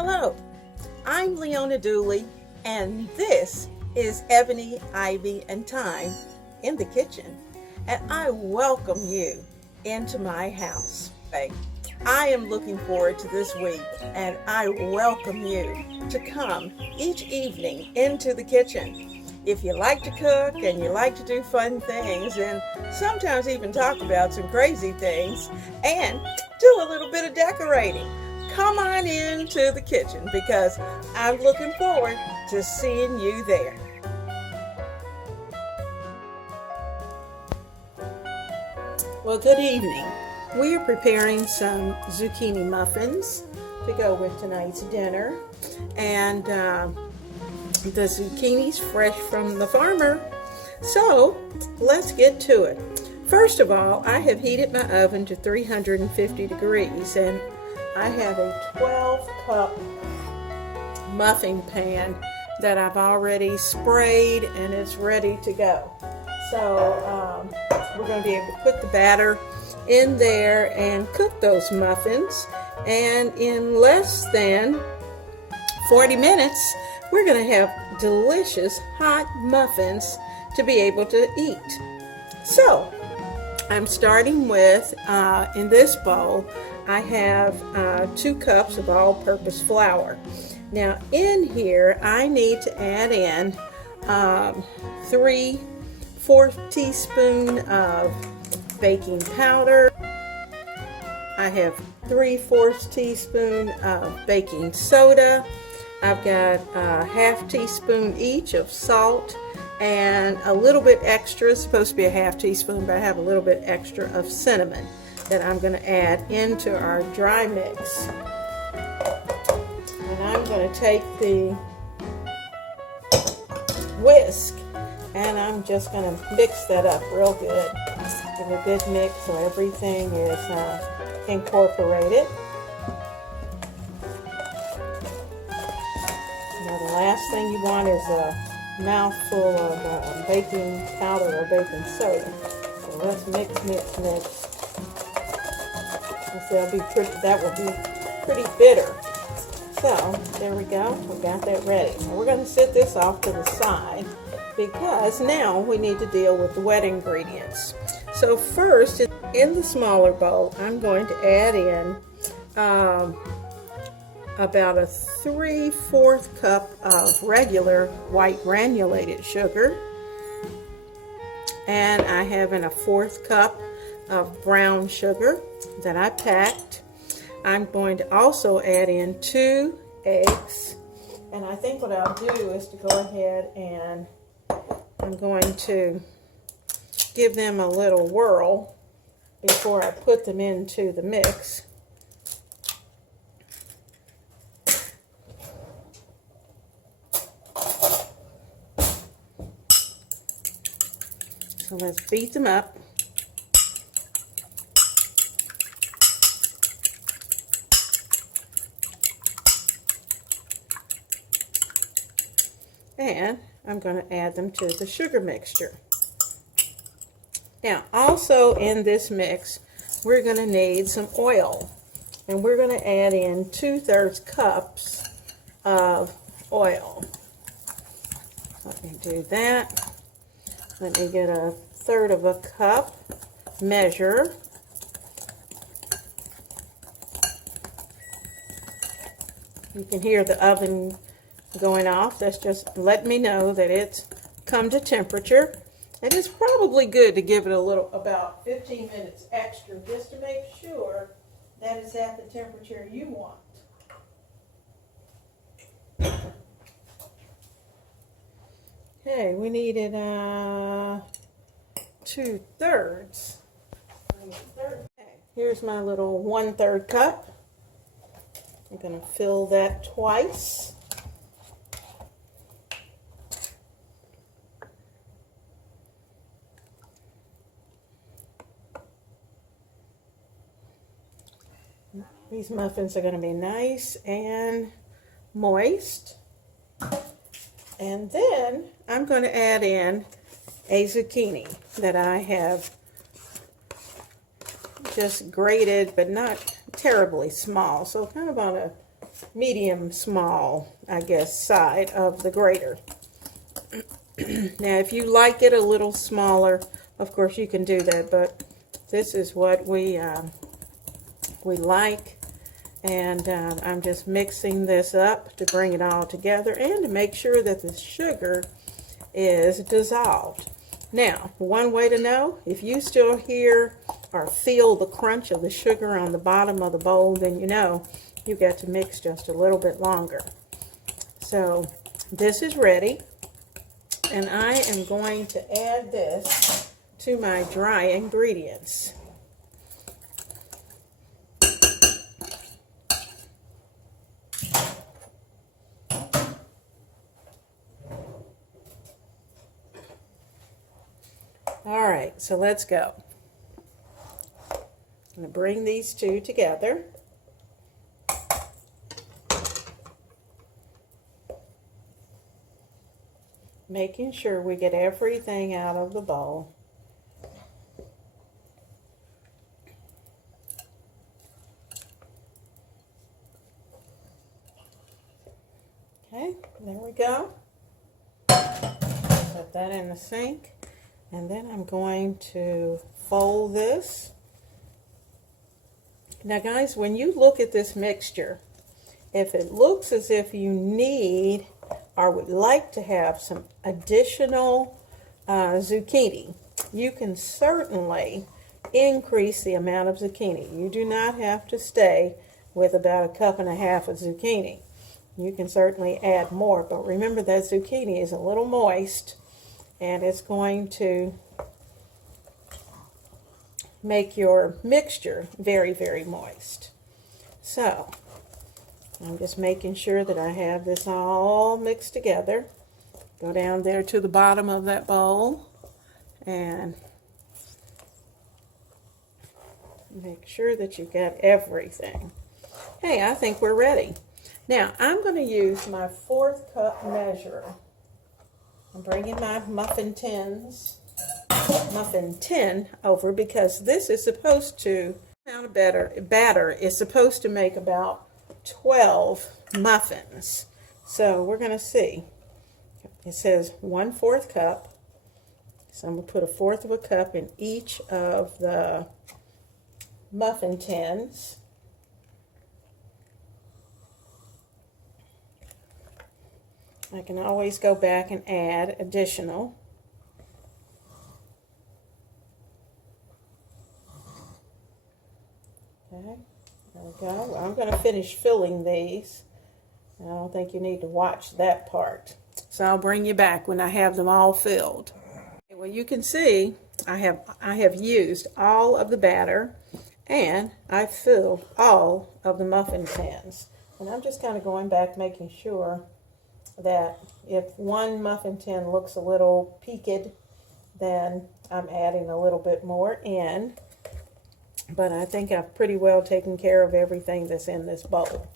Hello, I'm Leona Dooley, and this is Ebony, Ivy, and Thyme in the kitchen, and I welcome you into my house. I am looking forward to this week, and I welcome you to come each evening into the kitchen. If you like to cook and you like to do fun things and sometimes even talk about some crazy things and do a little bit of decorating, come on into the kitchen because I'm looking forward to seeing you there. Well, good evening. We are preparing some zucchini muffins to go with tonight's dinner, and the zucchini's fresh from the farmer. So let's get to it. First of all, I have heated my oven to 350 degrees, and I have a 12-cup muffin pan that I've already sprayed and it's ready to go. So we're going to be able to put the batter in there and cook those muffins, and in less than 40 minutes we're going to have delicious hot muffins to be able to eat. So I'm starting with, in this bowl I have 2 cups of all-purpose flour. Now in here I need to add in 3/4 teaspoon of baking powder. I have 3/4 teaspoon of baking soda. I've got a half teaspoon each of salt and a little bit extra. It's supposed to be a half teaspoon, but I have a little bit extra of cinnamon that I'm going to add into our dry mix. And I'm going to take the whisk and I'm just going to mix that up real good. Give a good mix so everything is incorporated. Now the last thing you want is a mouthful of baking powder or baking soda. So let's mix. That will be pretty bitter. So there we go. We got that ready. Now we're going to set this off to the side because now we need to deal with the wet ingredients. So first, in the smaller bowl, I'm going to add in about a 3/4 cup of regular white granulated sugar, and I have in a 1/4 cup of brown sugar that I packed. I'm going to also add in 2 eggs, and I think what I'll do is to go ahead and I'm going to give them a little whirl before I put them into the mix. So let's beat them up. And I'm going to add them to the sugar mixture. Now, also in this mix, we're going to need some oil. And we're going to add in 2/3 cups of oil. Let me do that. Let me get a 1/3 of a cup measure. You can hear the oven going off. That's just letting me know that it's come to temperature. And it's probably good to give it a little, about 15 minutes extra, just to make sure that it's at the temperature you want. Okay, we needed 2/3. Okay, here's my little 1/3 cup. I'm going to fill that twice. These muffins are going to be nice and moist. And then I'm going to add in a zucchini that I have just grated, but not terribly small. So kind of on a medium small, I guess, side of the grater. Now, if you like it a little smaller, of course you can do that, but this is what we like. And I'm just mixing this up to bring it all together and to make sure that the sugar is dissolved. Now, one way to know, if you still hear or feel the crunch of the sugar on the bottom of the bowl, then you know you've got to mix just a little bit longer. So this is ready, and I am going to add this to my dry ingredients. All right, so let's go. I'm going to bring these two together. Making sure we get everything out of the bowl. Okay, there we go. Put that in the sink. And then I'm going to fold this. Now guys, when you look at this mixture, if it looks as if you need or would like to have some additional zucchini, you can certainly increase the amount of zucchini. You do not have to stay with about 1.5 cups of zucchini. You can certainly add more, but remember that zucchini is a little moist, and it's going to make your mixture very, very moist. So, I'm just making sure that I have this all mixed together. Go down there to the bottom of that bowl and make sure that you've got everything. Hey, I think we're ready. Now, I'm going to use my 1/4 cup measure. I'm bringing my muffin tin over because this is supposed to, batter is supposed to make about 12 muffins. So we're going to see. It says 1/4 cup. So I'm going to put 1/4 cup in each of the muffin tins. I can always go back and add additional. Okay, there we go. Well, I'm going to finish filling these. I don't think you need to watch that part. So I'll bring you back when I have them all filled. Well, you can see I have used all of the batter, and I've filled all of the muffin tins. And I'm just kind of going back making sure that if one muffin tin looks a little peaked, then I'm adding a little bit more in. But I think I've pretty well taken care of everything that's in this bowl.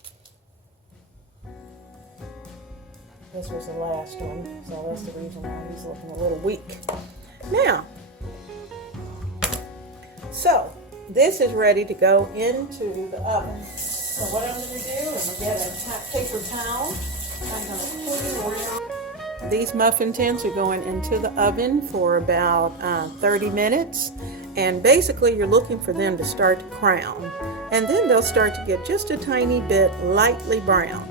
This was the last one, so that's the reason why he's looking a little weak. Now, so this is ready to go into the oven. So what I'm going to do is get a paper towel. I'm going to put it around. These muffin tins are going into the oven for about 30 minutes. And basically you're looking for them to start to crown. And then they'll start to get just a tiny bit lightly brown.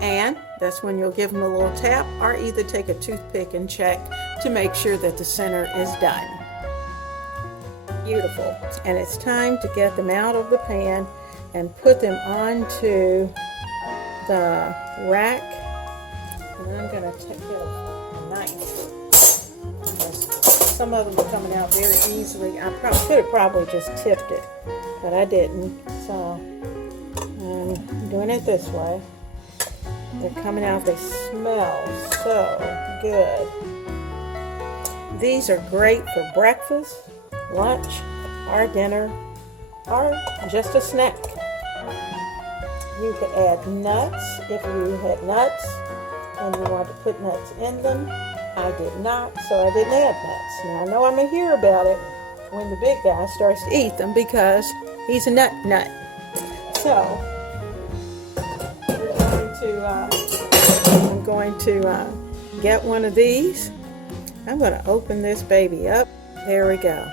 And that's when you'll give them a little tap or either take a toothpick and check to make sure that the center is done. Beautiful. And it's time to get them out of the pan and put them onto the rack. And I'm going to get a knife. Some of them are coming out very easily. I could have probably just tipped it, but I didn't. So I'm doing it this way. They're coming out. They smell so good. These are great for breakfast, lunch, or dinner, or just a snack. You could add nuts if you had nuts and you want to put nuts in them. I did not, so I didn't add nuts. Now I know I'm going to hear about it when the big guy starts to eat them because he's a nut. So, we're to get one of these. I'm going to open this baby up. There we go.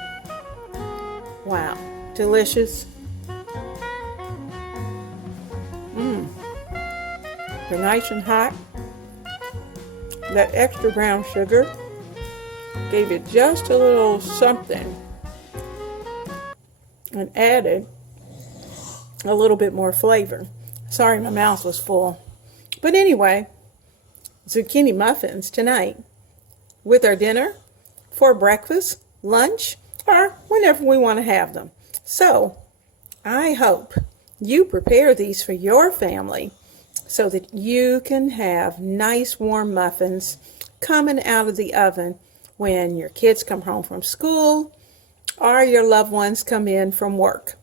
Wow, delicious. They're nice and hot. That extra brown sugar gave it just a little something and added a little bit more flavor. Sorry, my mouth was full. But anyway, zucchini muffins tonight with our dinner, for breakfast, lunch, or whenever we want to have them. So I hope you prepare these for your family so that you can have nice warm muffins coming out of the oven when your kids come home from school or your loved ones come in from work.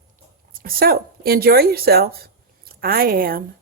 So enjoy yourself. I am